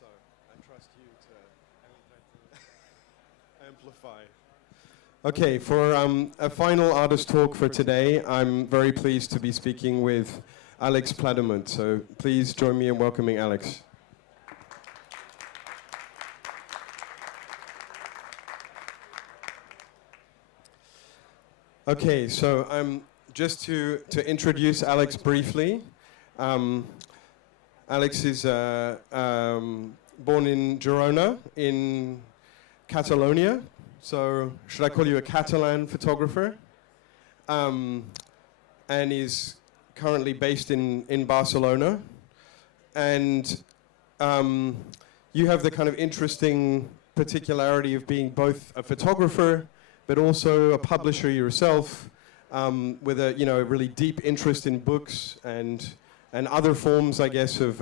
So I trust you to amplify. Okay, for a final artist talk for today, I'm very pleased to be speaking with Aleix Plademunt. So please join me in welcoming Aleix. Okay, so just to introduce Aleix briefly. Aleix is born in Girona, in Catalonia. So should I call you a Catalan photographer? And is currently based in Barcelona. And you have the kind of interesting particularity of being both a photographer, but also a publisher yourself, with a really deep interest in books and other forms, I guess, of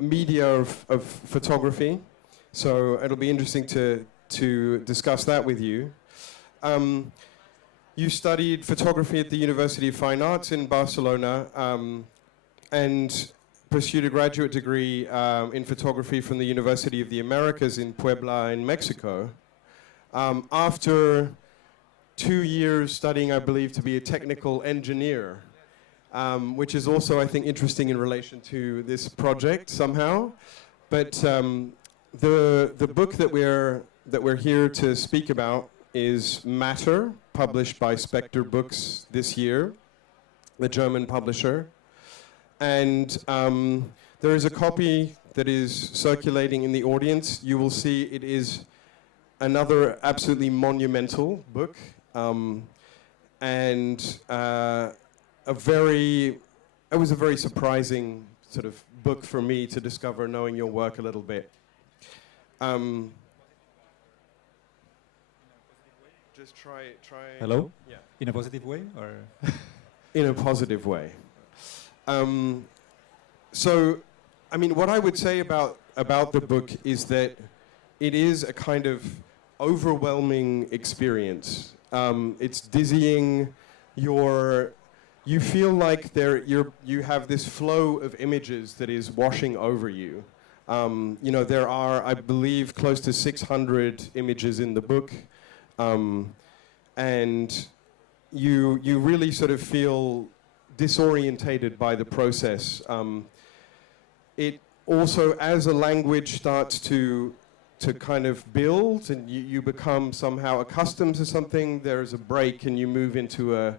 media of photography. So it'll be interesting to discuss that with you. You studied photography at the University of Fine Arts in Barcelona, and pursued a graduate degree in photography from the University of the Americas in Puebla in Mexico. After 2 years studying, I believe, to be a technical engineer, which is also, I think, interesting in relation to this project somehow. But the book that we're here to speak about is Matter, published by Spectre Books this year, the German publisher. And there is a copy that is circulating in the audience. You will see it is another absolutely monumental book, and it was a very surprising sort of book for me to discover, knowing your work a little bit. Just try. Hello? Yeah. In a positive way, or? In a positive way. So, I mean, what I would say about the book is that it is a kind of overwhelming experience. It's dizzying. You feel like you have this flow of images that is washing over you. There are, I believe, close to 600 images in the book, and you really sort of feel disorientated by the process. It also, as a language starts to kind of build, and you become somehow accustomed to something, there's a break and you move into a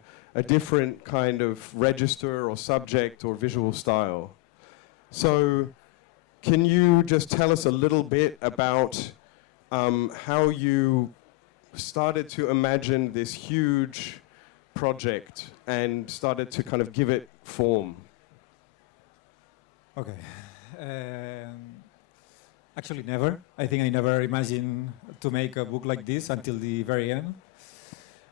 different kind of register or subject or visual style. So can you just tell us a little bit about how you started to imagine this huge project and started to kind of give it form? Okay. Actually, never. I think I never imagined to make a book like this until the very end.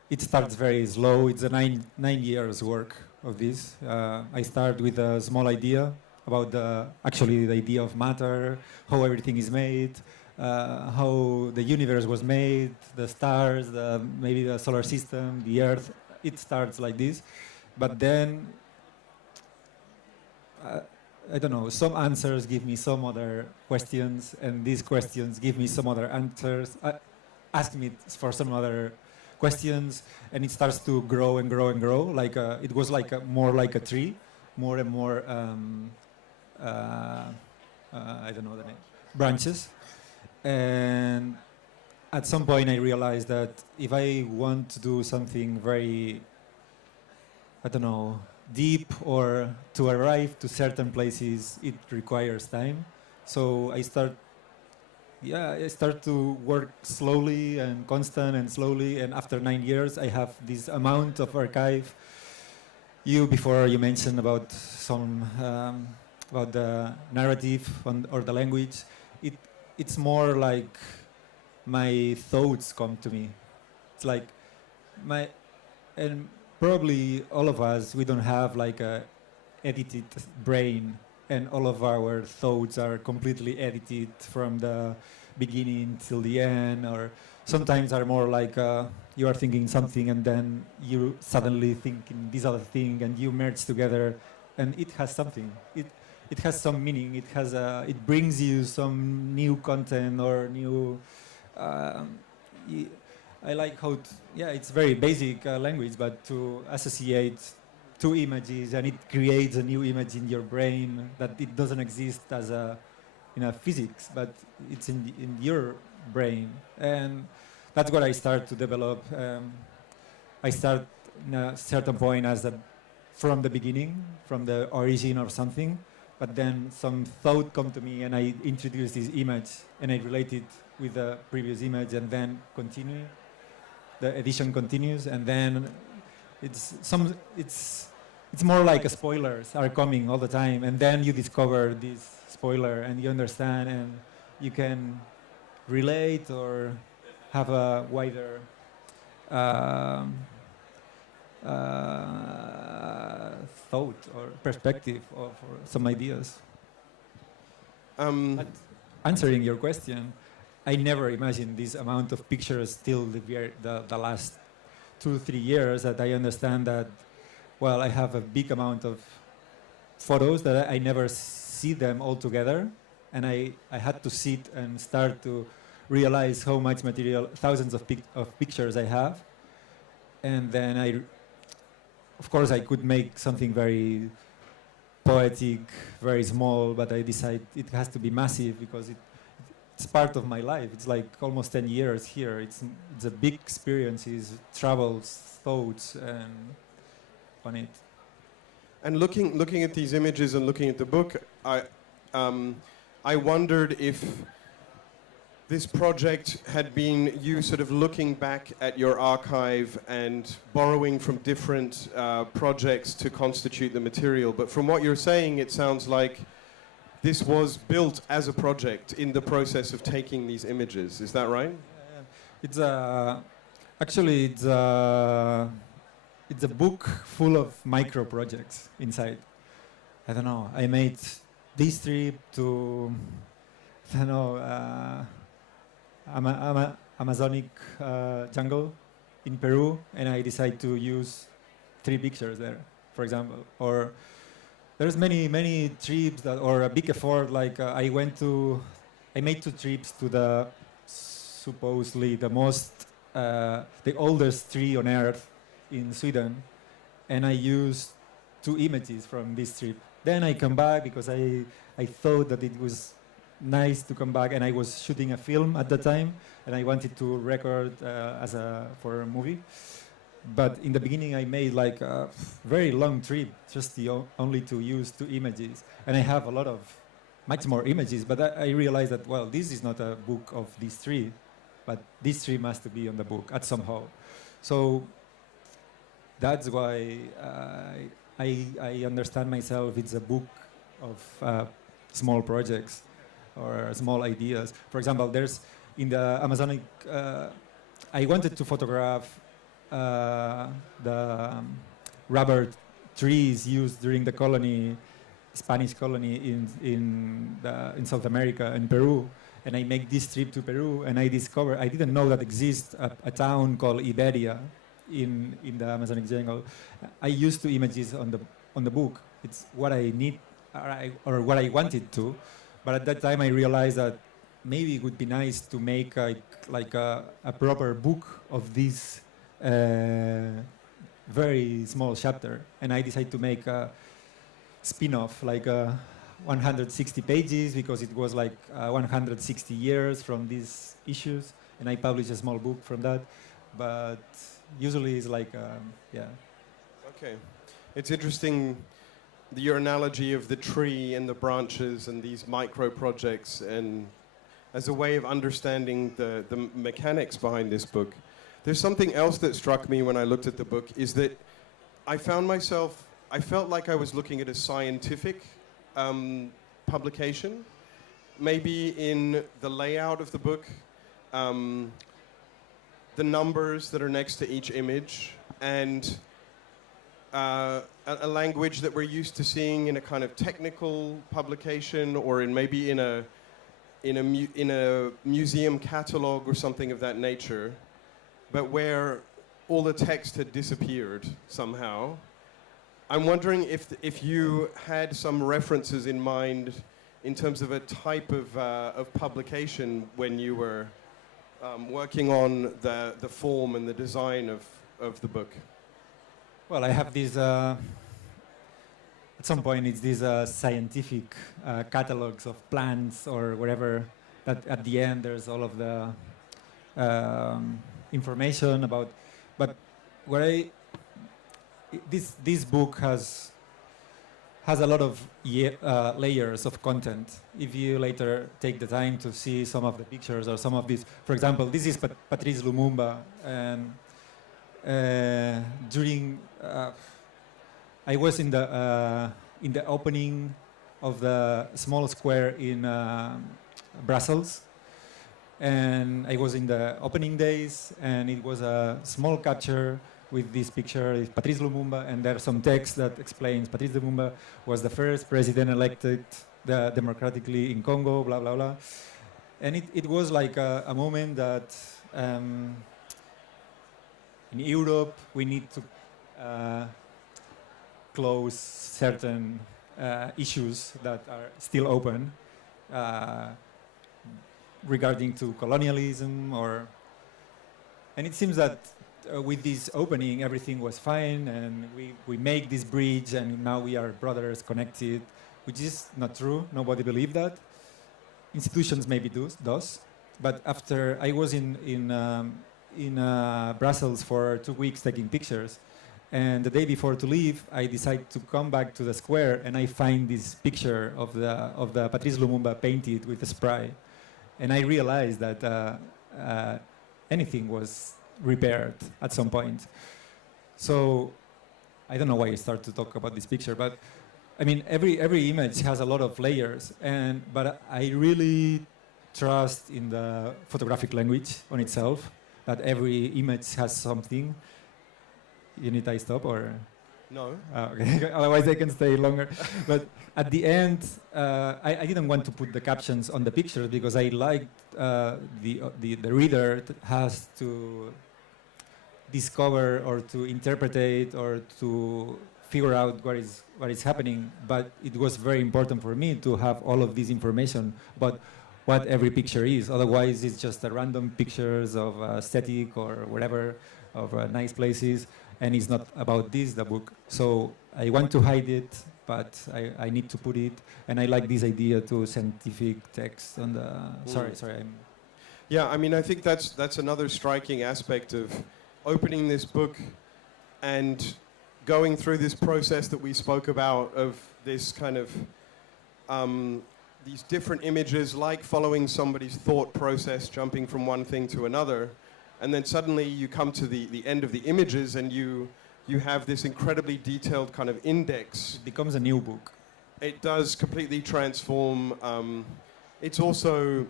It starts very slow. It's a nine years work of this. I start with a small idea about the idea of matter, how everything is made, how the universe was made, the stars, maybe the solar system, the Earth. It starts like this, but then I don't know, some answers give me some other questions, and these questions give me some other answers, ask me for some other questions, and it starts to grow and grow and grow. Like it was like more like a tree, more and more, I don't know the name, branches. And at some point I realized that if I want to do something very, I don't know, deep or to arrive to certain places, it requires time. So I start to work slowly and constant and slowly, and after 9 years I have this amount of archive. Before you mentioned about some about the narrative or the language, it's more like my thoughts come to me. It's like and probably all of us, we don't have like a edited brain, and all of our thoughts are completely edited from the beginning till the end, or sometimes are more like you are thinking something and then you suddenly thinking this other thing and you merge together and it has something. It has some meaning. It brings you some new content or new. I like how, it's very basic language, but to associate two images and it creates a new image in your brain that it doesn't exist as in a physics, but it's in your brain, and that's what I start to develop. I start in a certain point from the beginning, from the origin or something, but then some thought come to me and I introduce this image and I relate it with the previous image and then continue. The edition continues and then it's more like spoilers are coming all the time, and then you discover this spoiler and you understand and you can relate or have a wider thought or perspective of some ideas. But answering your question, I never imagined this amount of pictures till the last 2-3 years that I understand that, well, I have a big amount of photos that I never see them all together, and I had to sit and start to realize how much material, thousands of pictures I have, and then of course I could make something very poetic, very small, but I decided it has to be massive because it's part of my life. It's like almost 10 years here. It's a big experiences, travels, thoughts, and on it. And looking at these images and looking at the book, I wondered if this project had been you sort of looking back at your archive and borrowing from different projects to constitute the material. But from what you're saying, it sounds like this was built as a project in the process of taking these images. Is that right? It's actually it's a book full of micro projects inside. I don't know. I made this trip to, I don't know, Amazonic jungle in Peru, and I decided to use 3 pictures there, for example. Or there's many trips or a big effort. Like I made 2 trips to the supposedly the oldest tree on Earth in Sweden, and I used 2 images from this trip. Then I come back because I thought that it was nice to come back, and I was shooting a film at the time, and I wanted to record for a movie. But in the beginning, I made like a very long trip, just only to use 2 images, and I have much more images. But I realized that, well, this is not a book of this tree, but this tree must be on the book at somehow. So that's why I understand myself. It's a book of small projects or small ideas. For example, there's in the Amazonic, I wanted to photograph the rubber trees used during the Spanish colony in South America and Peru. And I make this trip to Peru, and I discovered, I didn't know that exists a town called Iberia in the Amazonic jungle. I used 2 images on the book. It's what I need or what I wanted to. But at that time, I realized that maybe it would be nice to make like a proper book of this very small chapter. And I decided to make a spin-off, like 160 pages, because it was like 160 years from these issues. And I published a small book from that. But usually it's like, Okay. It's interesting, your analogy of the tree and the branches and these micro projects, and as a way of understanding the mechanics behind this book. There's something else that struck me when I looked at the book, is that I felt like I was looking at a scientific publication, maybe in the layout of the book, the numbers that are next to each image, and a language that we're used to seeing in a kind of technical publication, or maybe in a museum catalog or something of that nature, but where all the text had disappeared somehow. I'm wondering if you had some references in mind in terms of a type of publication when you were working on the form and the design of the book. Well, I have these, at some point it's these scientific catalogs of plants or whatever, that at the end there's all of the information about, but where this book has a lot of layers of content. If you later take the time to see some of the pictures or some of these, for example, this is Patrice Lumumba, and during I was in the opening of the small square in Brussels, and I was in the opening days, and it was a small capture with this picture is Patrice Lumumba, and there's some text that explains Patrice Lumumba was the first president elected democratically in Congo, blah, blah, blah. And it was like a moment that in Europe we need to close certain issues that are still open regarding to colonialism, and it seems that with this opening, everything was fine, and we make this bridge, and now we are brothers connected, which is not true. Nobody believed that. Institutions maybe does, but after I was in Brussels for 2 weeks taking pictures, and the day before to leave, I decided to come back to the square, and I find this picture of the Patrice Lumumba painted with a spray, and I realized that anything was repaired at some point. So I don't know why I start to talk about this picture, but I mean every image has a lot of layers, but I really trust in the photographic language on itself, that every image has something. You need I stop or? No. Okay. Otherwise I can stay longer. But at the end, I didn't want to put the captions on the picture because I liked the reader has to discover or to interpret or to figure out what is happening. But it was very important for me to have all of this information about what every picture is. Otherwise, it's just a random pictures of aesthetic or whatever, of nice places, and it's not about this, the book. So I want to hide it, but I need to put it, and I like this idea to scientific text on the. Sorry. Yeah, I mean, I think that's another striking aspect of opening this book and going through this process that we spoke about of this kind of these different images, like following somebody's thought process, jumping from one thing to another, and then suddenly you come to the end of the images and you have this incredibly detailed kind of index. It becomes a new book. It does completely transform. It's also,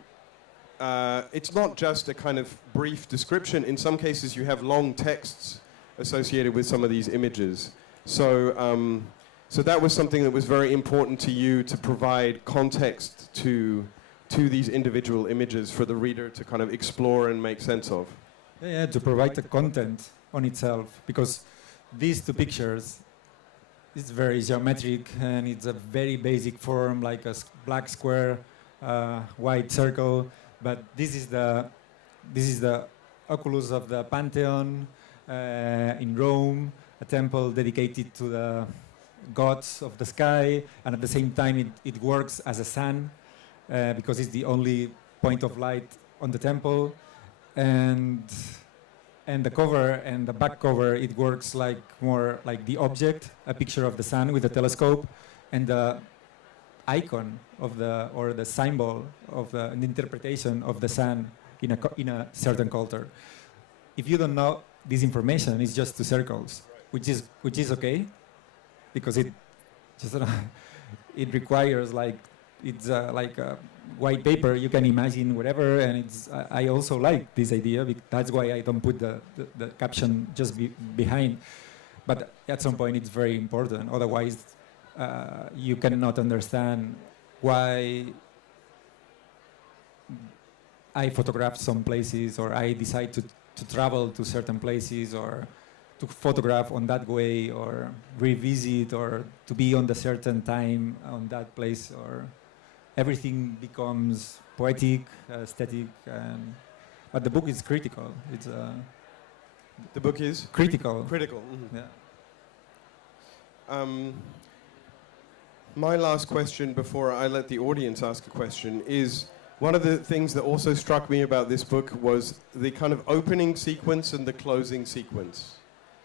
it's not just a kind of brief description. In some cases you have long texts associated with some of these images. So, so that was something that was very important to you, to provide context to these individual images for the reader to kind of explore and make sense of. Yeah, to provide the content on itself, because these two pictures, it's very geometric and it's a very basic form, like a black square, white circle. But this is the oculus of the Pantheon in Rome, a temple dedicated to the gods of the sky, and at the same time it works as a sun because it's the only point of light on the temple. And the cover and the back cover, it works like more like the object, a picture of the sun with a telescope, and the icon of the symbol of an interpretation of the sun in a certain culture. If you don't know this information, it's just two circles, which is okay, because it requires it's like a white paper. You can imagine whatever, and I also like this idea. That's why I don't put the caption just behind. But at some point, it's very important. Otherwise, you cannot understand why I photograph some places, or I decide to travel to certain places, or to photograph on that way, or revisit, or to be on the certain time on that place, or everything becomes poetic, aesthetic, but the book is critical. It's The book is? critical. Critical. Mm-hmm. Yeah. My last question before I let the audience ask a question is, one of the things that also struck me about this book was the kind of opening sequence and the closing sequence.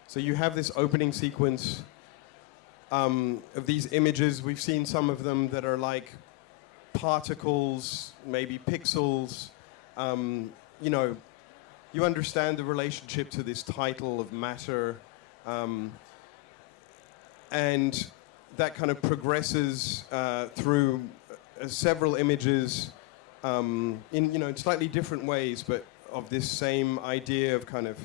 So you have this opening sequence of these images. We've seen some of them that are like particles, maybe pixels. You know, you understand the relationship to this title of matter. And that kind of progresses through several images in, you know, in slightly different ways, but of this same idea of kind of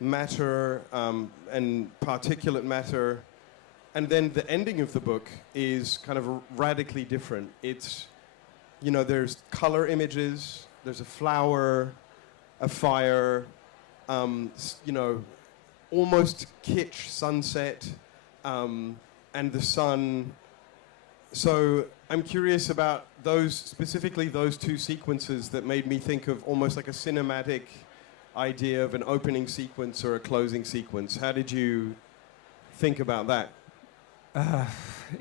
matter and particulate matter. And then the ending of the book is kind of radically different. It's, you know, there's color images, there's a flower, a fire, you know, almost kitsch sunset, and the sun. So I'm curious about those, specifically those two sequences that made me think of almost like a cinematic idea of an opening sequence or a closing sequence. How did you think about that?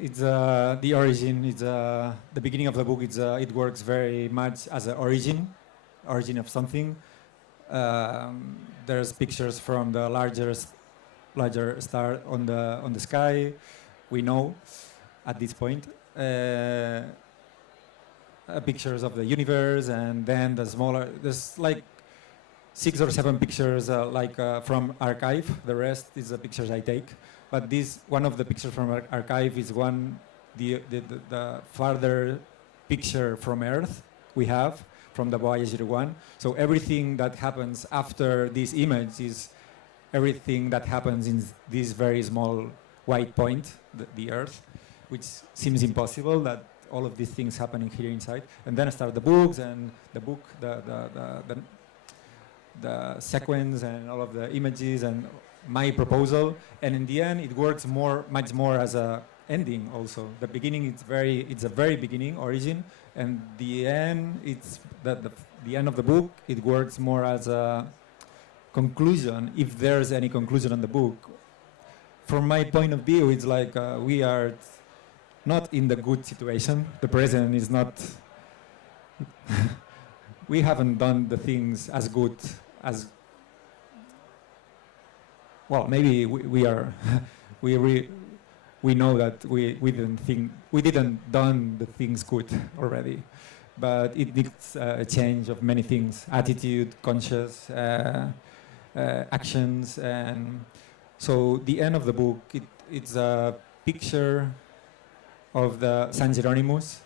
It's the origin. It's the beginning of the book. It works very much as an origin of something. There's pictures from the larger star on the sky. We know at this point. Pictures of the universe, and then the smaller. There's like 6 or 7 pictures from archive. The rest is the pictures I take. But this one of the pictures from archive is the farther picture from Earth we have from the Voyager 1. So everything that happens after this image is everything that happens in this very small white point, the Earth, which seems impossible that all of these things happening here inside. And then I start the books, and the sequence and all of the images and my proposal. And in the end, it works much more as a ending also. The beginning, it's a very beginning, origin, and the end, it's the end of the book. It works more as a conclusion, if there's any conclusion on the book. From my point of view, it's like we are not in the good situation. The present is not. We haven't done the things as good as. Well, maybe we are. We know that we didn't done the things good already, but it needs a change of many things: attitude, conscious, actions, and so the end of the book. It's a picture of the San Hieronymus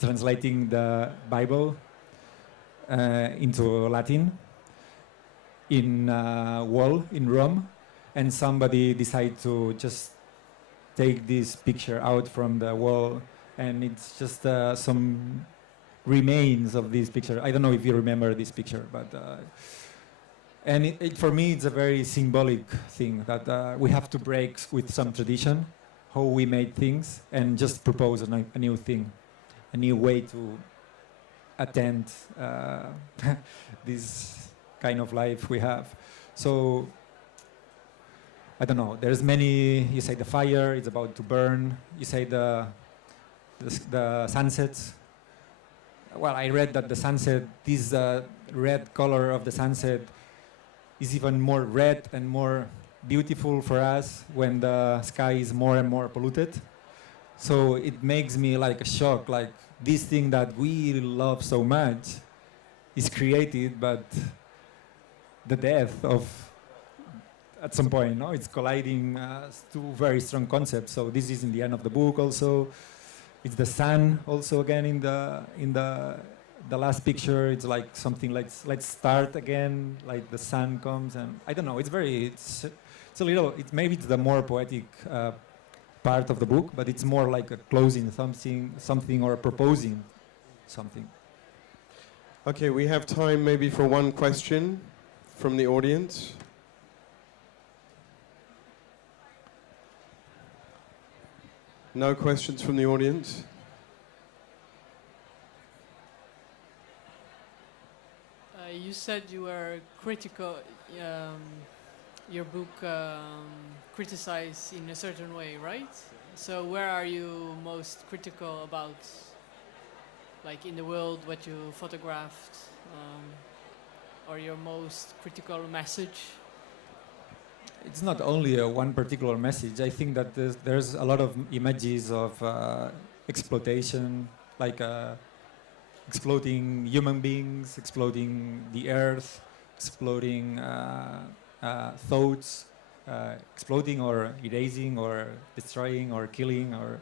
translating the Bible into Latin in a wall in Rome, and somebody decided to just take this picture out from the wall, and it's just some remains of this picture. I don't know if you remember this picture, but and for me it's a very symbolic thing that we have to break with some tradition, how we made things, and just propose a new thing, a new way to attend this kind of life we have. So I don't know, there's many. You say the fire, it's about to burn. You say the sunsets. Well, I read that the sunset, this red color of the sunset is even more red and more beautiful for us when the sky is more and more polluted. So it makes me like a shock, like this thing that we love so much is created, but the death of at some point, no, it's colliding two very strong concepts. So this is in the end of the book. Also, it's the sun. Also, again in the last picture, it's like something like let's start again. Like the sun comes, and I don't know. It's a little. Maybe it's the more poetic part of the book, but it's more like a closing something or proposing something. Okay, we have time maybe for one question from the audience. No questions from the audience? You said you were critical, your book criticized in a certain way, right? So where are you most critical about, like in the world, what you photographed, or your most critical message? It's not only one particular message. I think that there's a lot of images of exploitation, like exploding human beings, exploding the earth, exploding thoughts, exploding or erasing or destroying or killing. Or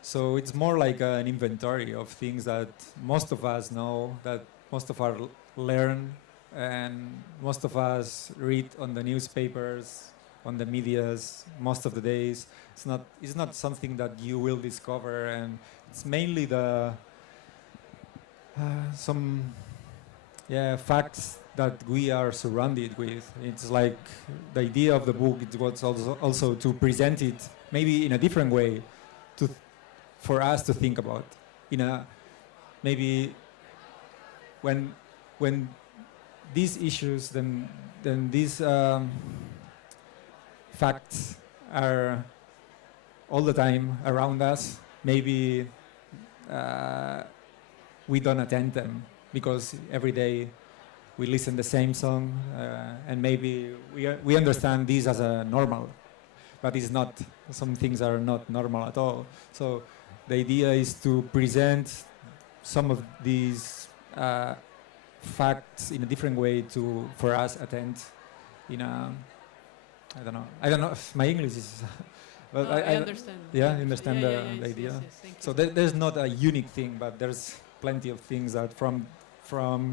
so it's more like an inventory of things that most of us know, that most of us learn, and most of us read on the newspapers, on the medias, most of the days. It's not something that you will discover, and it's mainly the some facts that we are surrounded with. It's like the idea of the book. It was also to present it maybe in a different way, for us to think about. Maybe when these issues, then these facts are all the time around us. Maybe we don't attend them because every day we listen the same song, and maybe we understand this as a normal, but it's not. Some things are not normal at all. So the idea is to present some of these facts in a different way for us attend in a, I don't know if my English is but I understand. Yeah, I understand the idea. Yes, So there's not a unique thing, but there's plenty of things that from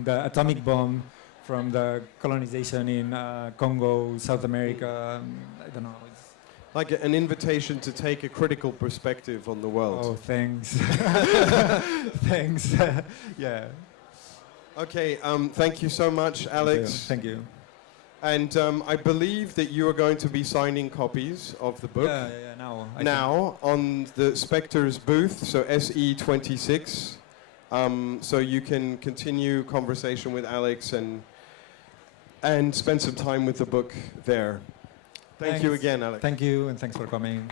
the atomic bomb, from the colonization in Congo, South America, I don't know. It's like an invitation to take a critical perspective on the world. Oh, thanks. Thanks. Yeah. Okay, thank you so much, Alex. Thank you. And I believe that you are going to be signing copies of the book. Yeah, now. Now, on the Spectre's booth, so SE26. So you can continue conversation with Alex and spend some time with the book there. Thank you again, Alex. Thank you, and thanks for coming.